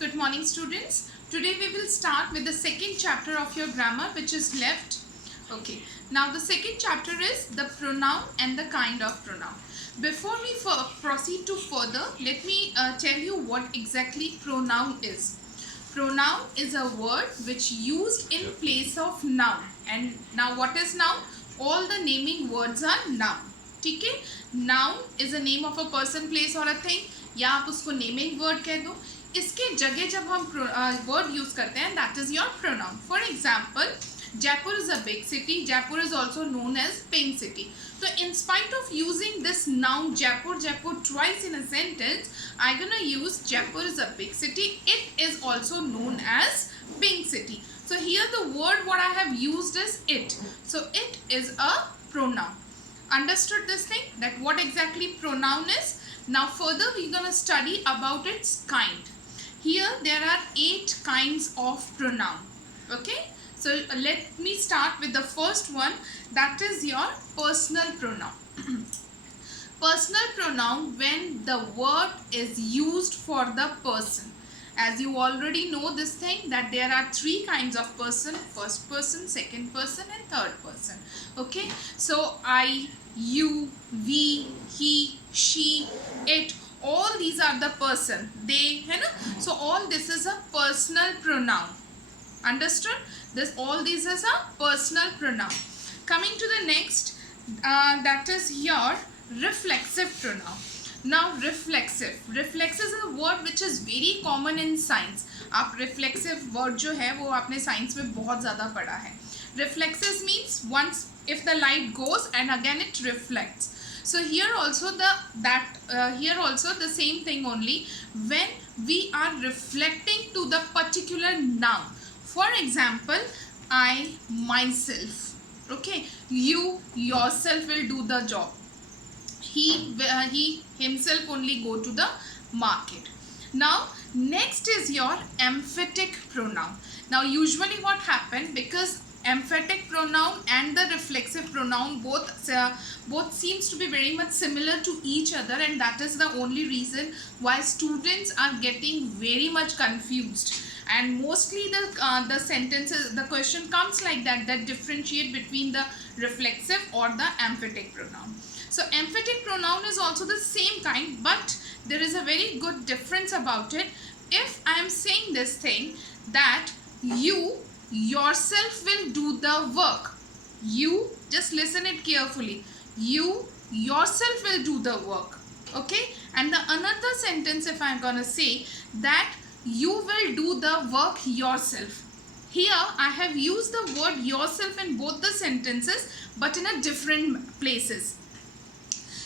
Good morning, students. Today we will start with the second chapter of your grammar, which is left. Okay. Now the second chapter is the pronoun and the kind of pronoun. Before we proceed to further, let me tell you what exactly pronoun is. Pronoun is a word which used in place of noun. And now what is noun? All the naming words are noun. ठीक है? Noun is a name of a person, place or a thing. या आप उसको naming word कह दो. इसके जगह जब हम word use करते हैं, that is your pronoun. For example, Jaipur is a big city. Jaipur is also known as pink city. So in spite of using this noun Jaipur twice in a sentence, I'm gonna use Jaipur is a big city. It is also known as pink city. So here the word what I have used is it. So it is a pronoun. Understood this thing, that what exactly pronoun is? Now further we're gonna study about its kind. Here there are 8 kinds of pronoun. Okay. So let me start with the first one, that is your personal pronoun. Personal pronoun when the word is used for the person. As you already know this thing, that there are 3 kinds of person: first person, second person and third person. Okay. So I, you, we, he, she, it, all these are the person. They, है ना? So all this is a personal pronoun. Understood? This all this is a personal pronoun. Coming to the next, that is your reflexive pronoun. Now reflexive is a word which is very common in science. आप reflexive word जो है वो आपने science में बहुत ज़्यादा पढ़ा है. Reflexive means once if the light goes and again it reflects. So here also the same thing only, when we are reflecting to the particular noun. For example, I, myself. Okay, you, yourself will do the job. He himself only go to the market. Now next is your emphatic pronoun. Now usually what happen, because emphatic pronoun and the reflexive pronoun both seems to be very much similar to each other, and that is the only reason why students are getting very much confused. And mostly the sentences, the question comes like that differentiate between the reflexive or the emphatic pronoun. So emphatic pronoun is also the same kind, but there is a very good difference about it. If I am saying this thing, that you yourself will do the work. You, just listen it carefully. You yourself will do the work. Okay. And the another sentence, if I am gonna say that you will do the work yourself. Here I have used the word yourself in both the sentences, but in a different places.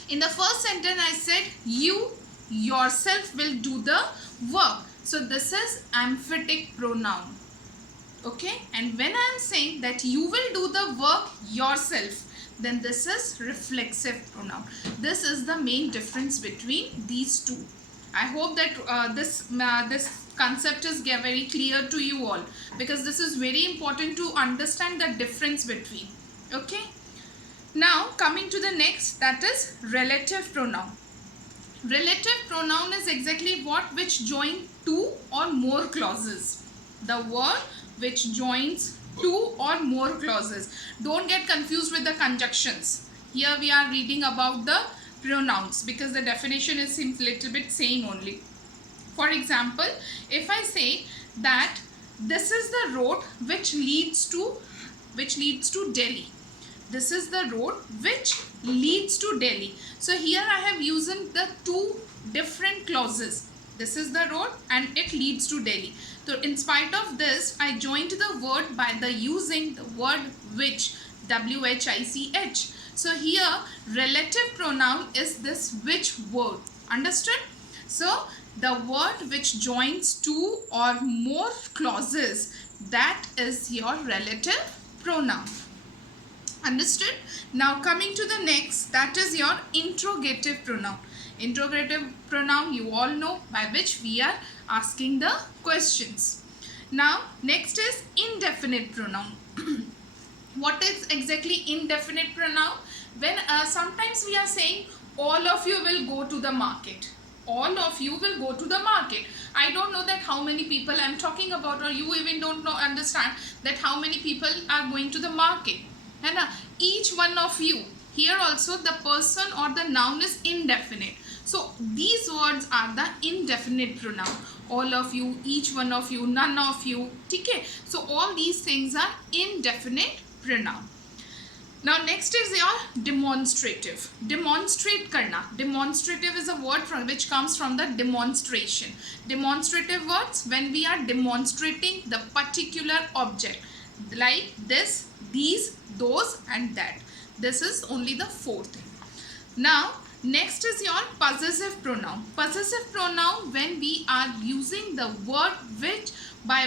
In the first sentence I said you yourself will do the work. So this is emphatic pronoun. Okay. And when I am saying that you will do the work yourself, then this is reflexive pronoun. This is the main difference between these two. I hope that this concept is very clear to you all, because this is very important to understand the difference between. Okay. Now coming to the next, that is relative pronoun. Relative pronoun is exactly what which join 2 or more clauses. The word which joins 2 or more clauses. Don't get confused with the conjunctions. Here we are reading about the pronouns, because the definition is seems little bit same only. For example, if I say that this is the road which leads to Delhi. This is the road which leads to Delhi. So here I have used the 2 different clauses. This is the road and it leads to Delhi. So in spite of this, I joined the word by using the word which, W-H-I-C-H. So here relative pronoun is this which word. Understood? So the word which joins 2 or more clauses, that is your relative pronoun. Understood? Now coming to the next, that is your interrogative pronoun. Interrogative pronoun you all know, by which we are asking the questions. Now next is indefinite pronoun. What is exactly indefinite pronoun? When sometimes we are saying all of you will go to the market. all of you will go to the market. I don't know that how many people I'm talking about, or you even don't know, understand that how many people are going to the market. है ना? Each one of you. Here also the person or the noun is indefinite. So these words are the indefinite pronoun. All of you, each one of you, none of you. Okay? So all these things are indefinite pronoun. Now next is your demonstrative. Demonstrate karna. Demonstrative is a word from which comes from the demonstration. Demonstrative words when we are demonstrating the particular object, like this, these, those and that. This is only the fourth thing. Now next is your possessive pronoun. Possessive pronoun when we are using the word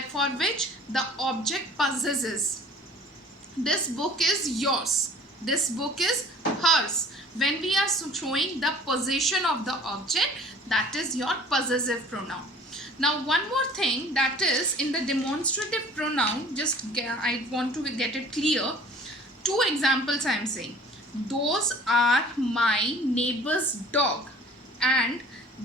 for which the object possesses. This book is yours. This book is hers. When we are showing the possession of the object, that is your possessive pronoun. Now one more thing, that is in the demonstrative pronoun, I want to get it clear. Two examples I am saying. Those are my neighbor's dog, and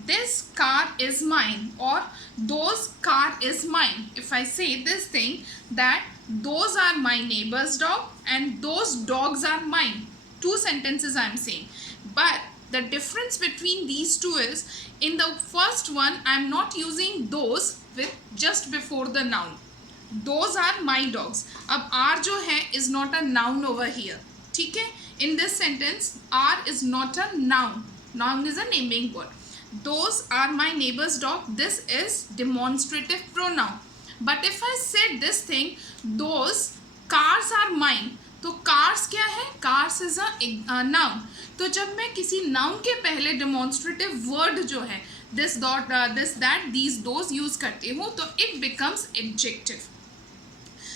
this car is mine, or those car is mine. If I say this thing, that those are my neighbor's dog and those dogs are mine. Two sentences I am saying. But the difference between these two is, in the first one I am not using those with just before the noun. Those are my dogs. अब are जो है is not a noun over here. ठीक है? In this sentence, are is not a noun. Noun is a naming word. Those are my neighbor's dog. This is demonstrative pronoun. But if I said this thing, those cars are mine, तो cars क्या है? Cars is a noun. तो जब मैं किसी noun के पहले demonstrative word जो है this, this, that, these, those use करती हूँ, तो it becomes adjective.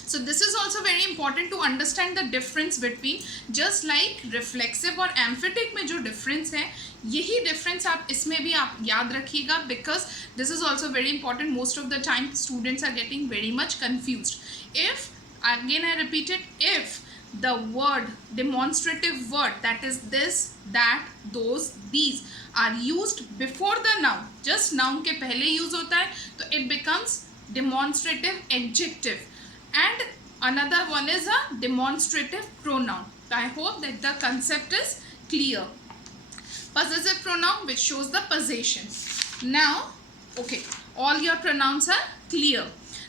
So this is also very important to understand the difference between, just like reflexive और emphatic में जो difference है, यही difference आप इसमें भी आप याद रखिएगा, because this is also very important. Most of the time students are getting very much confused. If, again I repeat it, if the word, demonstrative word, that is this, that, those, these are used before the noun, just noun के पहले use होता है, तो it becomes demonstrative adjective. And another one is a demonstrative pronoun. I hope that the concept is clear. Possessive pronoun which shows the possession. Now, okay, all your pronouns are clear.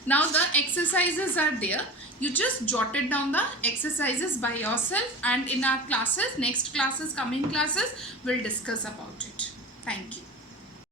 Now the exercises are there. You just jotted down the exercises by yourself, and in our classes, next classes, coming classes, we'll discuss about it. Thank you.